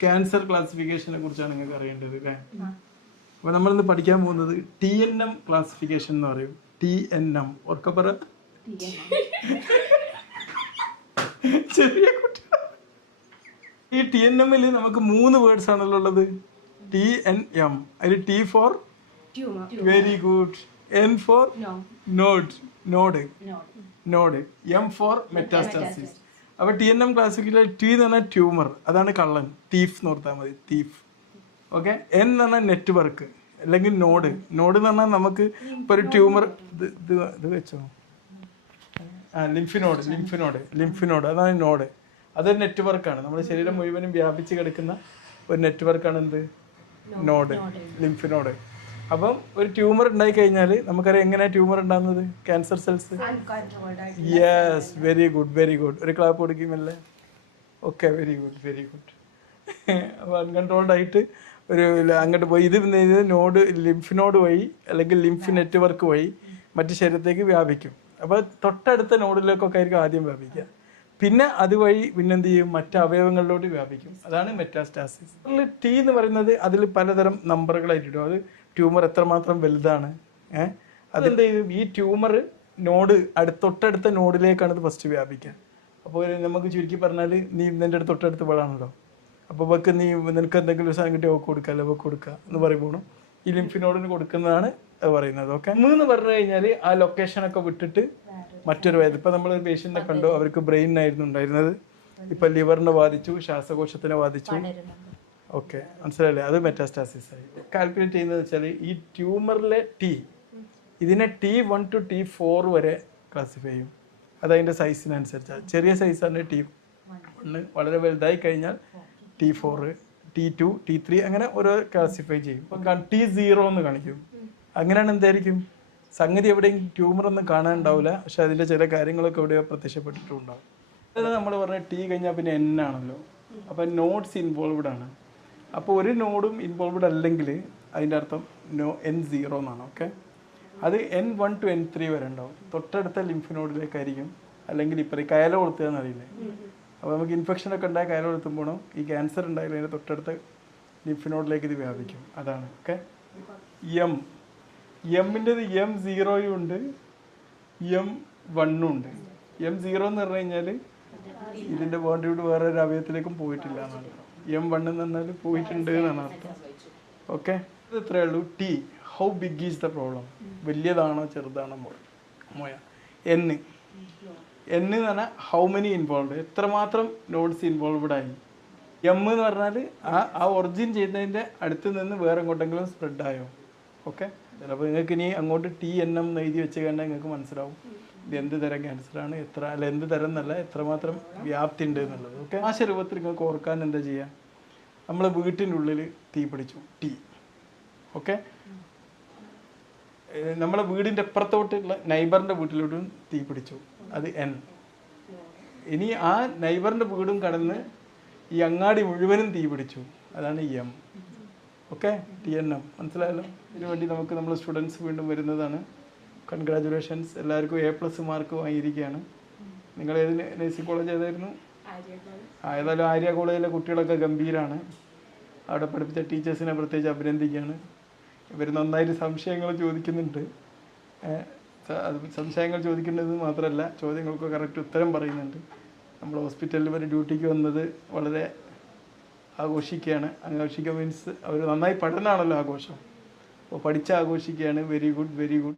Cancer ക്ലാസിഫിക്കേഷനെ കുറിച്ചാണ് നിങ്ങൾക്ക് അറിയേണ്ടത് അല്ലേ? അപ്പൊ നമ്മളിന്ന് പഠിക്കാൻ പോകുന്നത് ടി എൻ എം ക്ലാസിഫിക്കേഷൻ എന്ന് പറയും. ടി എൻ എം ഓർക്ക പറ. ചെറിയ കുട്ടി. ഈ ടി എൻ എമ്മിൽ നമുക്ക് മൂന്ന് വേർഡ്സ് ആണല്ലോ ഉള്ളത്. ടി എൻ എം അതിൽ T for very good N for node node node M for metastasis അപ്പൊ T N M classical T എന്ന് പറഞ്ഞാൽ ട്യൂമർ അതാണ് കള്ളൻ. തീഫ് എന്ന് ഓർത്താൽ മതി. തീഫ് ഓക്കെ എൻ എന്ന് പറഞ്ഞാൽ നെറ്റ്വർക്ക് അല്ലെങ്കിൽ നോഡ് നോഡ് എന്ന് പറഞ്ഞാൽ നമുക്ക് ഇപ്പൊ ഒരു ട്യൂമർ ഇത് ഇത് ഇത് വെച്ചോ? ആ ലിംഫിനോഡ് ലിംഫിനോഡ് ലിംഫിനോഡ് അതാണ് നോഡ് അതൊരു നെറ്റ്വർക്കാണ് നമ്മുടെ ശരീരം മുഴുവനും വ്യാപിച്ച് കിടക്കുന്ന ഒരു നെറ്റ്വർക്കാണ് എന്ത്? നോഡ് ലിംഫിനോഡ് അപ്പം ഒരു ട്യൂമർ ഉണ്ടായി കഴിഞ്ഞാൽ നമുക്കറിയാം എങ്ങനെയാണ് ട്യൂമർ ഉണ്ടാകുന്നത് cancer cells yes very good very good ഒരു clap കൊടുക്കുമല്ലേ okay very good very good അപ്പോൾ അൺകൺട്രോൾഡ് ആയിട്ട് ഒരു അങ്ങോട്ട് പോയി. ഇത് ഇത് നോഡ് ലിംഫ് നോഡ് വഴി അല്ലെങ്കിൽ ലിംഫ് നെറ്റ്വർക്ക് വഴി മറ്റ് ശരീരത്തേക്ക് വ്യാപിക്കും. അപ്പോൾ തൊട്ടടുത്ത നോഡിലേക്കൊക്കെ ആയിരിക്കും ആദ്യം വ്യാപിക്കുക. പിന്നെ അതുവഴി പിന്നെന്ത് ചെയ്യും? മറ്റ് അവയവങ്ങളിലോട്ട് വ്യാപിക്കും. അതാണ് മെറ്റാസ്റ്റാസിസ് ടി എന്ന് പറയുന്നത് അതിൽ പലതരം നമ്പറുകളായിട്ടിടും അത് ട്യൂമർ എത്രമാത്രം വലുതാണ്? ഏഹ് അതെന്ത് ചെയ്യും? ഈ ട്യൂമർ നോഡ് അടുത്ത തൊട്ടടുത്ത നോഡിലേക്കാണ് ഇത് ഫസ്റ്റ് വ്യാപിക്കുക അപ്പോൾ നമുക്ക് ചുരുക്കി പറഞ്ഞാൽ നീ നിന്റെ അടുത്ത് തൊട്ടടുത്ത് വീടാണല്ലോ അപ്പോൾ ഇവക്ക് നീ നിനക്ക് എന്തെങ്കിലും ഒരു സാധനം കിട്ടി ഓക്ക് കൊടുക്കുക അല്ലെ വെക്ക് കൊടുക്കുക എന്ന് പറയുമ്പോൾ ഈ ലിംഫിനോഡിന് കൊടുക്കുന്നതാണ് പറയുന്നത് ഓക്കെ മൂന്ന് പറഞ്ഞു കഴിഞ്ഞാൽ ആ ലൊക്കേഷനൊക്കെ വിട്ടിട്ട് മറ്റൊരു വേദന ഇപ്പം നമ്മൾ പേഷ്യന്റിനെ കണ്ടു അവർക്ക് ബ്രെയിനായിരുന്നു ഉണ്ടായിരുന്നത്. ഇപ്പം ലിവറിനെ ബാധിച്ചു ശ്വാസകോശത്തിനെ ബാധിച്ചു. ഓക്കെ മനസ്സിലായില്ലേ? അത് മെറ്റാസ്റ്റാസിസ് ആയി കാൽക്കുലേറ്റ് ചെയ്യുന്നത് വെച്ചാൽ ഈ ട്യൂമറിലെ ടി ഇതിനെ T one two T four വരെ ക്ലാസിഫൈ ചെയ്യും. അത് അതിന്റെ സൈസിനനുസരിച്ചാണ് ചെറിയ സൈസാണ് ടി വണ്ണ് വളരെ വലുതായി കഴിഞ്ഞാൽ T four T two T three അങ്ങനെ ഓരോ ക്ലാസിഫൈ ചെയ്യും. ഇപ്പം ടി സീറോ എന്ന് കാണിക്കും. അങ്ങനെയാണ് എന്തായിരിക്കും? സംഗതി എവിടെയും ട്യൂമർ ഒന്നും കാണാനുണ്ടാവില്ല. പക്ഷെ അതിന്റെ ചില കാര്യങ്ങളൊക്കെ എവിടെയോ പ്രത്യക്ഷപ്പെട്ടിട്ടുണ്ടാവും. അത് നമ്മൾ പറഞ്ഞ ടി കഴിഞ്ഞാൽ പിന്നെ എൻ ആണല്ലോ. അപ്പം നോട്ട്സ് ഇൻവോൾവ്ഡ് ആണ്. അപ്പോൾ ഒരു നോഡും ഇൻവോൾവ്ഡ് അല്ലെങ്കിൽ അതിന്റെ അർത്ഥം നോ എൻ സീറോ എന്നാണ് ഓക്കെ അത് N one two N three വരെ ഉണ്ടാവും. തൊട്ടടുത്ത ലിംഫ് നോഡിലേക്കായിരിക്കും. അല്ലെങ്കിൽ ഇപ്പോൾ കയല കൊളുത്തുക എന്നറിയില്ലേ? അപ്പോൾ നമുക്ക് ഇൻഫെക്ഷൻ ഒക്കെ ഉണ്ടായ കയല കൊളുത്തുമ്പോൾ ഈ ക്യാൻസർ ഉണ്ടായാലും അതിന്റെ തൊട്ടടുത്ത ലിംഫ് നോഡിലേക്ക് ഇത് വ്യാപിക്കും. അതാണ് ഓക്കെ എം എമ്മിന്റെത് എം സീറോയും ഉണ്ട്. എം വണ്ണും ഉണ്ട്. എം സീറോ എന്ന് പറഞ്ഞു കഴിഞ്ഞാൽ ഇതിന്റെ ബോണ്ടിയോട് വേറെ ഒരു അവയവത്തിലേക്കും പോയിട്ടില്ല എന്നാണ്. എം എന്ന് പറഞ്ഞാൽ പോയിട്ടുണ്ട് എന്നാണ് അർത്ഥം. ഓക്കെ? ഇത് ഇത്രയേ ഉള്ളൂ. T how big is the problem വലിയതാണോ ചെറുതാണോ മോയ. എന്ന് എന്ന് പറഞ്ഞാൽ ഹൗ മെനി ഇൻവോൾവ് എത്രമാത്രം നോട്ട്സ് ഇൻവോൾവ്ഡ് ആയി? എം എന്ന് പറഞ്ഞാൽ ആ ആ ഒറിജിൻ ചെയ്യുന്നതിന്റെ അടുത്ത് നിന്ന് വേറെ എങ്ങോട്ടെങ്കിലും സ്പ്രെഡ് ആയോ? ഓക്കെ ചിലപ്പോൾ നിങ്ങൾക്ക് ഇനി അങ്ങോട്ട് ടി എൻ എം എഴുതി വെച്ച് കഴിഞ്ഞാൽ നിങ്ങൾക്ക് മനസ്സിലാവും. എന്ത് തരം ക്യാൻസറാണ് എത്ര അല്ല എന്ത് തരം എന്നല്ല എത്രമാത്രം വ്യാപ്തി ഉണ്ട് എന്നുള്ളത്. ഓക്കെ? ആ രൂപത്തിൽ നിങ്ങൾക്ക് ഓർക്കാൻ എന്താ ചെയ്യുക നമ്മൾ വീട്ടിനുള്ളിൽ തീ പിടിച്ചു ടീ. ഓക്കെ? നമ്മളെ വീടിന്റെ അപ്പുറത്തോട്ടുള്ള നൈബറിന്റെ വീട്ടിലോട്ടും തീ പിടിച്ചു അത് എൻ ഇനി ആ നൈബറിന്റെ വീടും കടന്ന് ഈ അങ്ങാടി മുഴുവനും തീ പിടിച്ചു അതാണ് M okay? T N M മനസ്സിലായല്ലോ? ഇതിനു വേണ്ടി നമുക്ക് നമ്മൾ സ്റ്റുഡൻസ് വീണ്ടും വരുന്നതാണ്. കൺഗ്രാജുലേഷൻസ് എല്ലാവർക്കും എ പ്ലസ് മാർക്ക് വാങ്ങിയിരിക്കുകയാണ് നിങ്ങൾ ഏത് നഴ്സിംഗ് കോളേജ് ഏതായിരുന്നു? ഏതായാലും ആര്യ കോളേജിലെ കുട്ടികളൊക്കെ ഗംഭീരമാണ് അവിടെ പഠിപ്പിച്ച ടീച്ചേഴ്സിനെ പ്രത്യേകിച്ച് അഭിനന്ദിക്കുകയാണ്. ഇവർ നന്നായിട്ട് സംശയങ്ങൾ ചോദിക്കുന്നുണ്ട്. സംശയങ്ങൾ ചോദിക്കുന്നത് മാത്രമല്ല ചോദ്യങ്ങൾക്ക് കറക്റ്റ് ഉത്തരം പറയുന്നുണ്ട്. നമ്മൾ ഹോസ്പിറ്റലിൽ വരെ ഡ്യൂട്ടിക്ക് വന്നത് വളരെ ആഘോഷിക്കുകയാണ്. ആഘോഷിക്കുക മീൻസ് അവർ നന്നായി പഠനമാണല്ലോ ആഘോഷം. അപ്പോൾ പഠിച്ച് ആഘോഷിക്കുകയാണ്. Very good very good